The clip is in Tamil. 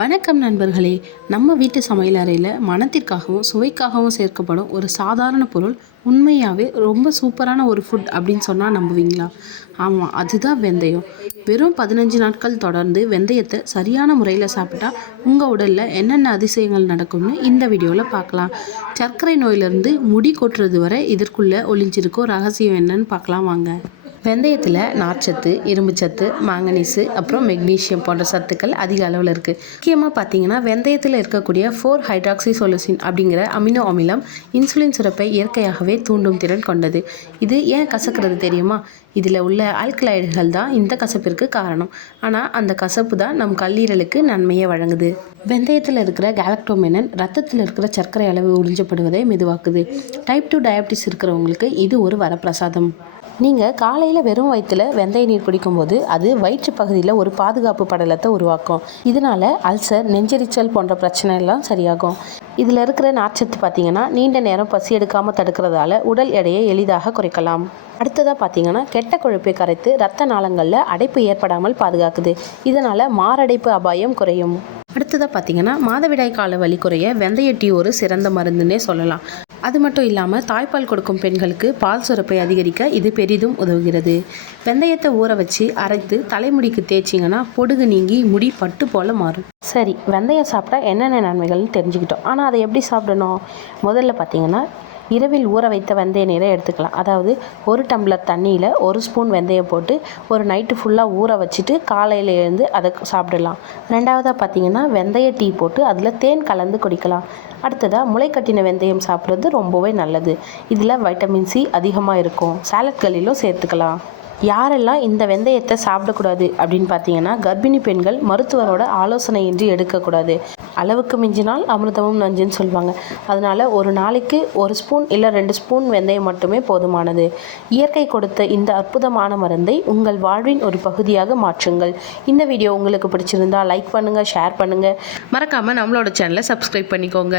வணக்கம் நண்பர்களே. நம்ம வீட்டு சமையல் அறையில் மணத்திற்காகவும் சுவைக்காகவும் சேர்க்கப்படும் ஒரு சாதாரண பொருள் உண்மையாகவே ரொம்ப சூப்பரான ஒரு ஃபுட் அப்படின்னு சொன்னால் நம்புவீங்களா? ஆமாம், அதுதான் வெந்தயம். வெறும் 15 நாட்கள் தொடர்ந்து வெந்தயத்தை சரியான முறையில் சாப்பிட்டா உங்கள் உடலில் என்னென்ன அதிசயங்கள் நடக்கும்னு இந்த வீடியோவில் பார்க்கலாம். சர்க்கரை நோயிலிருந்து முடி கொட்டுறது வரை இதற்குள்ளே ஒளிஞ்சிருக்கும் ரகசியம் என்னன்னு பார்க்கலாம் வாங்க. வெந்தயத்தில் நார்ச்சத்து, இரும்புச்சத்து, மாங்கனீஸு, அப்புறம் மெக்னீஷியம் போன்ற சத்துக்கள் அதிக அளவில் இருக்குது. முக்கியமாக பார்த்தீங்கன்னா வெந்தயத்தில் இருக்கக்கூடிய 4-ஹைட்ராக்சிசோலுசின் அப்படிங்கிற அமினோ அமிலம் இன்சுலின் சுரப்பை இயற்கையாகவே தூண்டும் திறன் கொண்டது. இது ஏன் கசக்கிறது தெரியுமா? இதில் உள்ள ஆல்கலாய்டுகள் தான் இந்த கசப்பிற்கு காரணம். ஆனால் அந்த கசப்பு தான் நம் கல்லீரலுக்கு நன்மையை வழங்குது. வெந்தயத்தில் இருக்கிற கேலக்டோமெனன் ரத்தத்தில் இருக்கிற சர்க்கரை அளவு உறிஞ்சப்படுவதை மெதுவாக்குது. டைப் 2 டயபிட்டிஸ் இருக்கிறவங்களுக்கு இது ஒரு வரப்பிரசாதம். நீங்கள் காலையில் வெறும் வயிற்றில் வெந்தய நீர் குடிக்கும்போது அது வயிற்று பகுதியில் ஒரு பாதுகாப்பு படலத்தை உருவாக்கும். இதனால் அல்சர், நெஞ்செரிச்சல் போன்ற பிரச்சனை எல்லாம் சரியாகும். இதில் இருக்கிற நார்ச்சத்து பார்த்திங்கன்னா நீண்ட நேரம் பசி எடுக்காமல் தடுக்கிறதால உடல் எடையை எளிதாக குறைக்கலாம். அடுத்ததாக பார்த்திங்கன்னா கெட்ட கொழுப்பை கரைத்து இரத்த நாளங்களில் அடைப்பு ஏற்படாமல் பாதுகாக்குது. இதனால் மாரடைப்பு அபாயம் குறையும். அடுத்ததாக பார்த்திங்கன்னா மாதவிடாய் கால வலி குறைய வெந்தய டீ ஒரு சிறந்த மருந்துன்னே சொல்லலாம். அது மட்டும் இல்லாமல் தாய்ப்பால் கொடுக்கும் பெண்களுக்கு பால் சுரப்பை அதிகரிக்க இது பெரிதும் உதவுகிறது. வெந்தயத்தை ஊற வச்சு அரைத்து தலைமுடிக்கு தேய்ச்சிங்கன்னா பொடுகு நீங்கி முடி பட்டு போல் மாறும். சரி, வெந்தயம் சாப்பிட்டா என்னென்ன நன்மைகள்னு தெரிஞ்சுக்கிட்டோம். ஆனால் அதை எப்படி சாப்பிடணும்? முதல்ல பார்த்திங்கன்னா இரவில் ஊற வைத்த வெந்தய நீரை எடுத்துக்கலாம். அதாவது 1 டம்ளர் தண்ணியில் 1 ஸ்பூன் வெந்தயம் போட்டு ஒரு நைட்டு ஃபுல்லாக ஊற வச்சுட்டு காலையில் எழுந்து அதை சாப்பிடலாம். ரெண்டாவதாக பார்த்திங்கன்னா வெந்தய டீ போட்டு அதில் தேன் கலந்து குடிக்கலாம். அடுத்ததாக முளைக்கட்டின வெந்தயம் சாப்பிட்றது ரொம்பவே நல்லது. இதில் வைட்டமின் சி அதிகமாக இருக்கும். சாலட்களிலும் சேர்த்துக்கலாம். யாரெல்லாம் இந்த வெந்தயத்தை சாப்பிடக்கூடாது அப்படின்னு பார்த்தீங்கன்னா கர்ப்பிணி பெண்கள் மருத்துவரோட ஆலோசனையின்றி எடுக்கக்கூடாது. அளவுக்கு மிஞ்சினால் அமிர்தமும் நஞ்சுன்னு சொல்லுவாங்க. அதனால் ஒரு நாளைக்கு 1 ஸ்பூன் இல்லை 2 ஸ்பூன் வெந்தயம் மட்டுமே போதுமானது. இயற்கை கொடுத்த இந்த அற்புதமான மருந்தை உங்கள் வாழ்வின் ஒரு பகுதியாக மாற்றுங்கள். இந்த வீடியோ உங்களுக்கு பிடிச்சிருந்தா லைக் பண்ணுங்கள், ஷேர் பண்ணுங்கள். மறக்காமல் நம்மளோட சேனலை சப்ஸ்கிரைப் பண்ணிக்கோங்க.